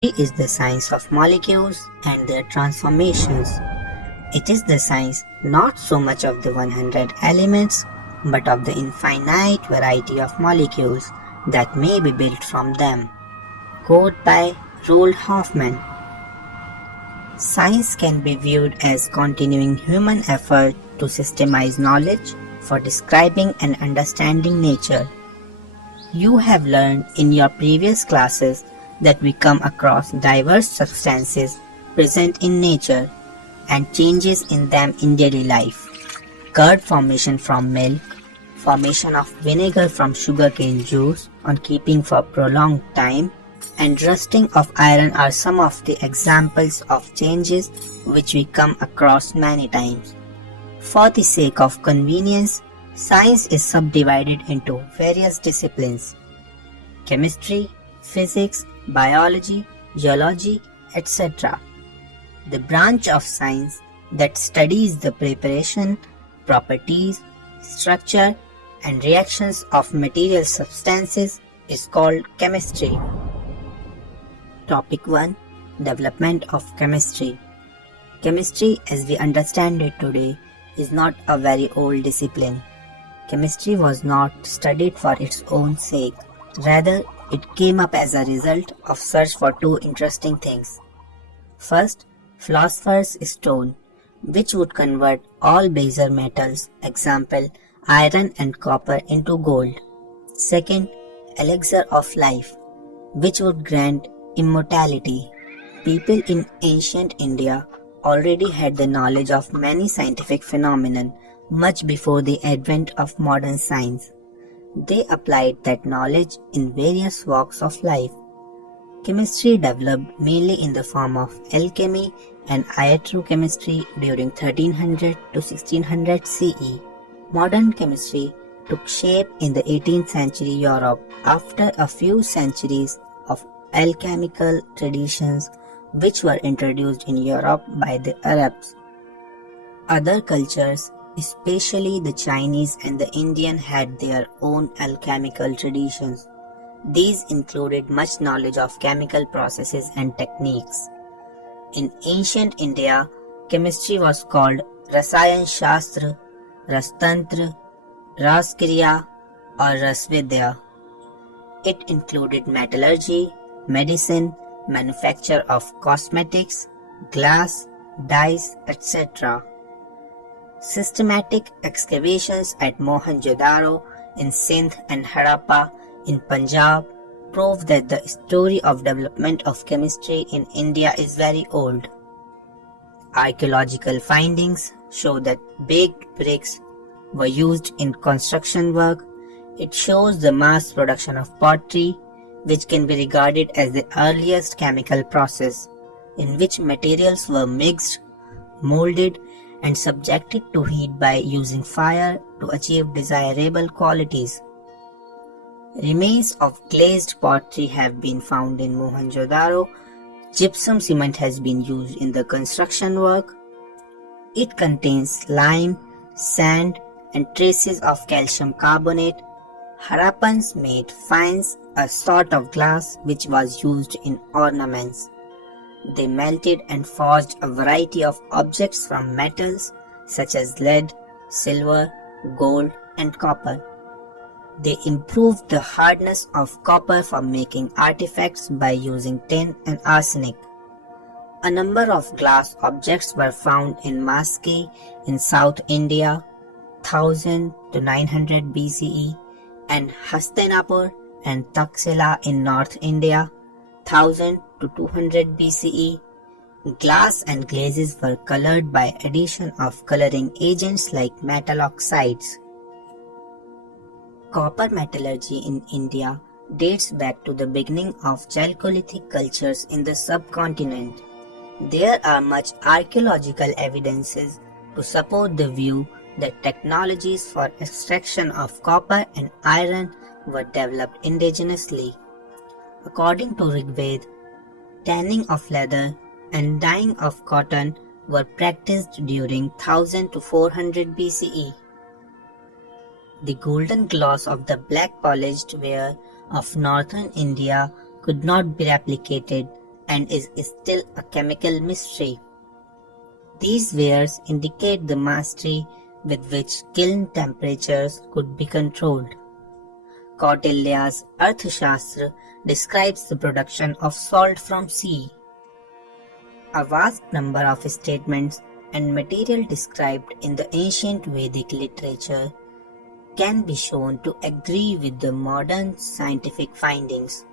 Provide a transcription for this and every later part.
Chemistry is the science of molecules and their transformations. It is the science not so much of the 100 elements, but of the infinite variety of molecules that may be built from them. Quote by Roald Hoffman. Science can be viewed as continuing human effort to systemize knowledge for describing and understanding nature. You have learned in your previous classes that we come across diverse substances present in nature and changes in them in daily life. Curd formation from milk, formation of vinegar from sugarcane juice on keeping for prolonged time, and rusting of iron are some of the examples of changes which we come across many times. For the sake of convenience, science is subdivided into various disciplines: chemistry, physics, biology, geology, etc. The branch of science that studies the preparation, properties, structure, and reactions of material substances is called chemistry. Topic 1: Development of chemistry. Chemistry, as we understand it today, is not a very old discipline. Chemistry was not studied for its own sake. Rather, it came up as a result of search for two interesting things. First, philosopher's stone, which would convert all baser metals, example iron and copper, into gold. Second, elixir of life, which would grant immortality. People in ancient India already had the knowledge of many scientific phenomena much before the advent of modern science. They applied that knowledge in various walks of life. Chemistry developed mainly in the form of alchemy and iatrochemistry during 1300 to 1600 CE. Modern chemistry took shape in the 18th century Europe after a few centuries of alchemical traditions which were introduced in Europe by the Arabs. Other cultures, especially the Chinese and the Indian, had their own alchemical traditions. These included much knowledge of chemical processes and techniques. In ancient India, chemistry was called Rasayan Shastra, Rastantra, Raskriya, or Rasvidya. It included metallurgy, medicine, manufacture of cosmetics, glass, dyes, etc. Systematic excavations at Mohenjo-daro in Sindh and Harappa in Punjab prove that the story of development of chemistry in India is very old. Archaeological findings show that baked bricks were used in construction work. It shows the mass production of pottery, which can be regarded as the earliest chemical process, in which materials were mixed, molded, and subjected to heat by using fire to achieve desirable qualities. Remains of glazed pottery have been found in Mohenjo-daro. Gypsum cement has been used in the construction work. It contains lime, sand, and traces of calcium carbonate. Harappans made fines, a sort of glass which was used in ornaments. They melted and forged a variety of objects from metals such as lead, silver, gold, and copper. They improved the hardness of copper for making artifacts by using tin and arsenic. A number of glass objects were found in Maski in South India, 1000 to 900 BCE, and Hastinapur and Taxila in North India, 1000 to 200 BCE. Glass and glazes were colored by addition of coloring agents like metal oxides. Copper metallurgy in India dates back to the beginning of Chalcolithic cultures in the subcontinent. There are much archaeological evidences to support the view that technologies for extraction of copper and iron were developed indigenously. According to Rigveda, tanning of leather and dyeing of cotton were practiced during 1000 to 400 BCE. The golden gloss of the black polished ware of northern India could not be replicated and is still a chemical mystery. These wares indicate the mastery with which kiln temperatures could be controlled. Kautilya's Arthashastra describes the production of salt from sea. A vast number of statements and material described in the ancient Vedic literature can be shown to agree with the modern scientific findings.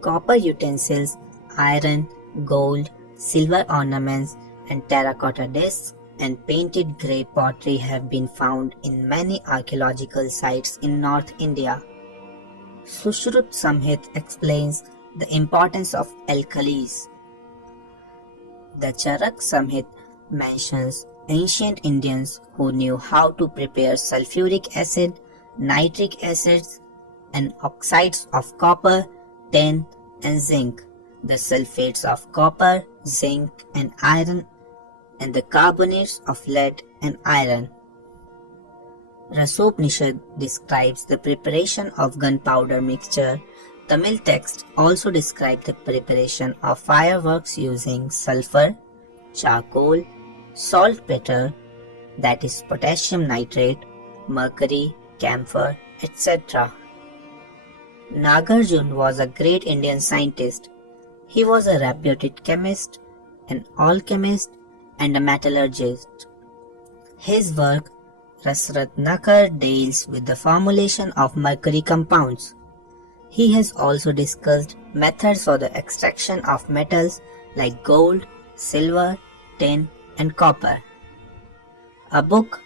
Copper utensils, iron, gold, silver ornaments, and terracotta discs and painted grey pottery have been found in many archaeological sites in North India. Sushrut Samhit explains the importance of alkalis. The Charak Samhit mentions ancient Indians who knew how to prepare sulfuric acid, nitric acids, and oxides of copper, tin, and zinc, the sulfates of copper, zinc, and iron, and the carbonates of lead and iron. Rasopnishad describes the preparation of gunpowder mixture. Tamil texts also describe the preparation of fireworks using sulfur, charcoal, saltpeter, that is potassium nitrate, mercury, camphor, etc. Nagarjuna was a great Indian scientist. He was a reputed chemist, an alchemist, and a metallurgist. His work, Rasratnakar, deals with the formulation of mercury compounds. He has also discussed methods for the extraction of metals like gold, silver, tin, and copper. A book,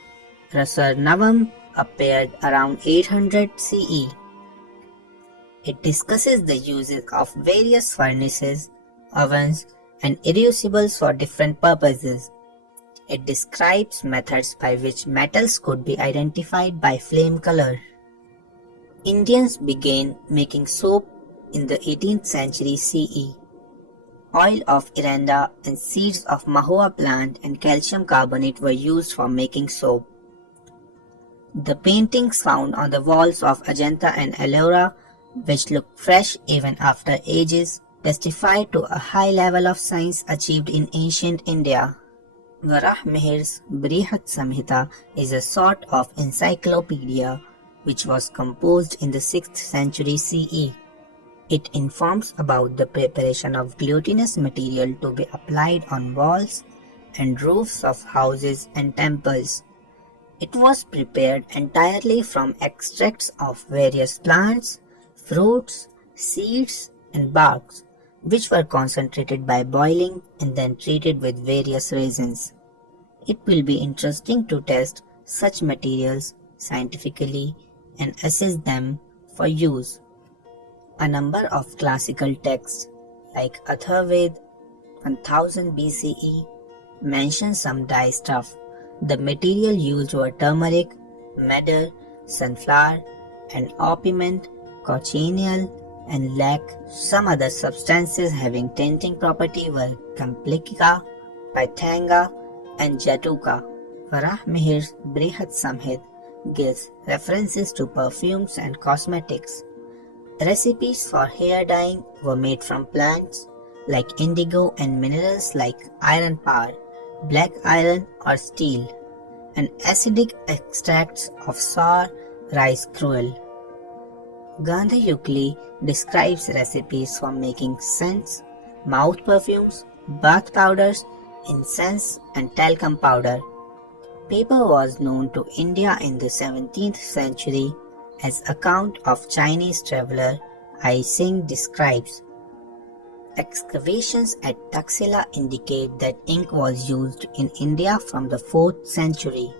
Rasarnavam, appeared around 800 CE. It discusses the uses of various furnaces, ovens, and crucibles for different purposes. It describes methods by which metals could be identified by flame color. Indians began making soap in the 18th century CE. Oil of Eranda and seeds of mahua plant and calcium carbonate were used for making soap. The paintings found on the walls of Ajanta and Ellora, which look fresh even after ages, testify to a high level of science achieved in ancient India. Varahamihir's Brihat Samhita is a sort of encyclopedia which was composed in the 6th century CE. It informs about the preparation of glutinous material to be applied on walls and roofs of houses and temples. It was prepared entirely from extracts of various plants, fruits, seeds, and barks, which were concentrated by boiling and then treated with various resins. It will be interesting to test such materials scientifically and assess them for use. A number of classical texts like Atharvaved 1000 BCE mention some dye stuff. The material used were turmeric, madder, sunflower, and orpiment, cochineal, and lac. Some other substances having tinting property were Kamplica, Paithanga, and Jatuka. Varahamihir's Brihat Samhit gives references to perfumes and cosmetics. Recipes for hair dyeing were made from plants like indigo and minerals like iron power, black iron or steel, and acidic extracts of sour rice gruel. Gandhayukli describes recipes for making scents, mouth perfumes, bath powders, incense, and talcum powder. Paper was known to India in the 17th century, as account of Chinese traveler Ai Sing describes. Excavations at Taxila indicate that ink was used in India from the 4th century.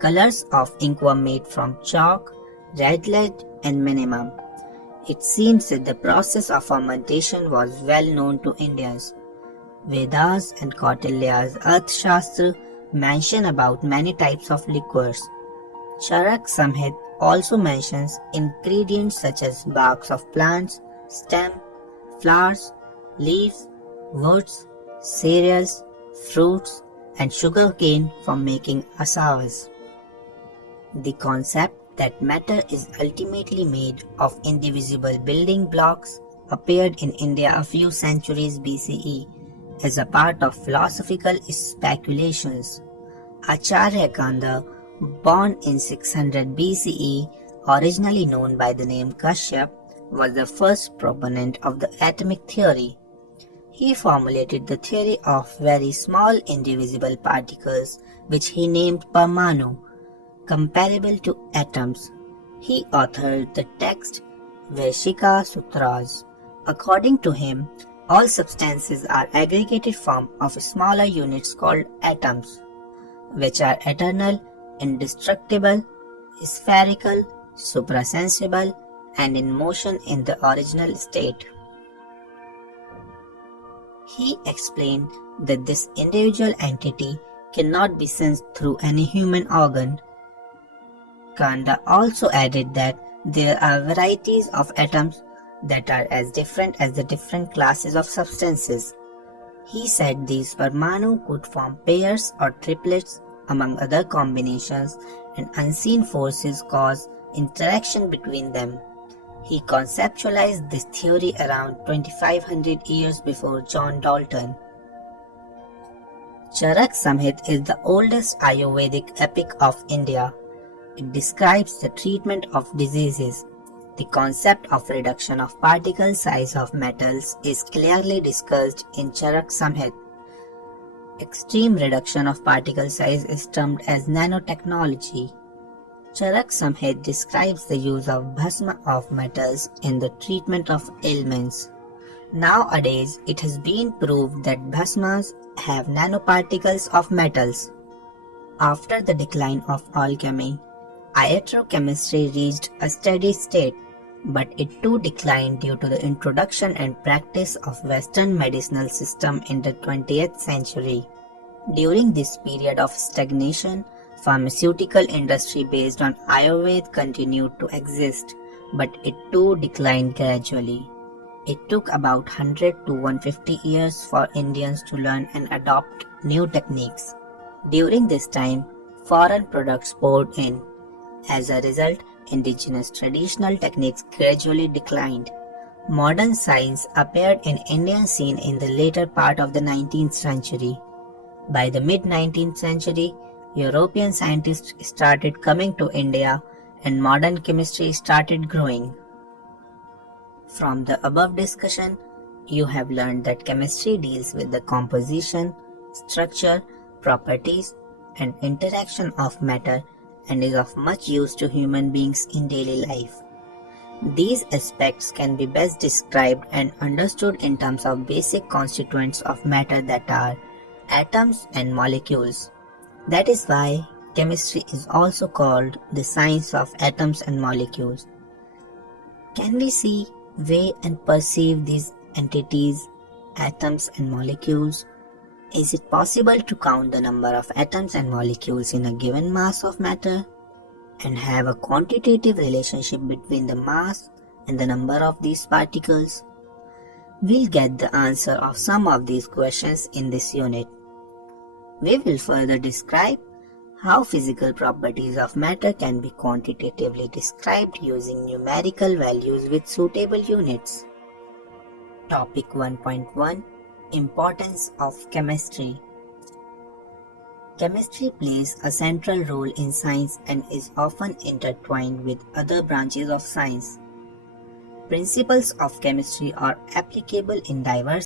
Colors of ink were made from chalk, red lead, and minimum. It seems that the process of fermentation was well known to Indians. Vedas and Kautilya's Arthashastra mention about many types of liquors. Charak Samhit also mentions ingredients such as barks of plants, stem, flowers, leaves, woods, cereals, fruits, and sugarcane for making asavas. The concept that matter is ultimately made of indivisible building blocks appeared in India a few centuries BCE as a part of philosophical speculations. Acharya Gandha, born in 600 BCE, originally known by the name Kashyap, was the first proponent of the atomic theory. He formulated the theory of very small indivisible particles, which he named Parmanu, comparable to atoms. He authored the text Vaishika Sutras. According to him, all substances are aggregated form of smaller units called atoms, which are eternal, indestructible, spherical, suprasensible, and in motion in the original state. He explained that this individual entity cannot be sensed through any human organ. Gandha also added that there are varieties of atoms that are as different as the different classes of substances. He said these Parmanu could form pairs or triplets among other combinations, and unseen forces cause interaction between them. He conceptualized this theory around 2500 years before John Dalton. Charak Samhita is the oldest Ayurvedic epic of India. It describes the treatment of diseases. The concept of reduction of particle size of metals is clearly discussed in Charak Samhita. Extreme reduction of particle size is termed as nanotechnology. Charak Samhita describes the use of bhasma of metals in the treatment of ailments. Nowadays, it has been proved that bhasmas have nanoparticles of metals. After the decline of alchemy, iatrochemistry reached a steady state, but it too declined due to the introduction and practice of Western medicinal system in the 20th century. During this period of stagnation, pharmaceutical industry based on Ayurveda continued to exist, but it too declined gradually. It took about 100 to 150 years for Indians to learn and adopt new techniques. During this time, foreign products poured in. As a result, indigenous traditional techniques gradually declined. Modern science appeared in Indian scene in the later part of the 19th century. By the mid-19th century, European scientists started coming to India and modern chemistry started growing. From the above discussion, you have learned that chemistry deals with the composition, structure, properties, and interaction of matter and is of much use to human beings in daily life. These aspects can be best described and understood in terms of basic constituents of matter that are atoms and molecules. That is why chemistry is also called the science of atoms and molecules. Can we see, weigh and perceive these entities, atoms and molecules? Is it possible to count the number of atoms and molecules in a given mass of matter and have a quantitative relationship between the mass and the number of these particles? We'll get the answer of some of these questions in this unit. We will further describe how physical properties of matter can be quantitatively described using numerical values with suitable units. Topic 1.1 Importance of chemistry. Chemistry plays a central role in science and is often intertwined with other branches of science. Principles of chemistry are applicable in diverse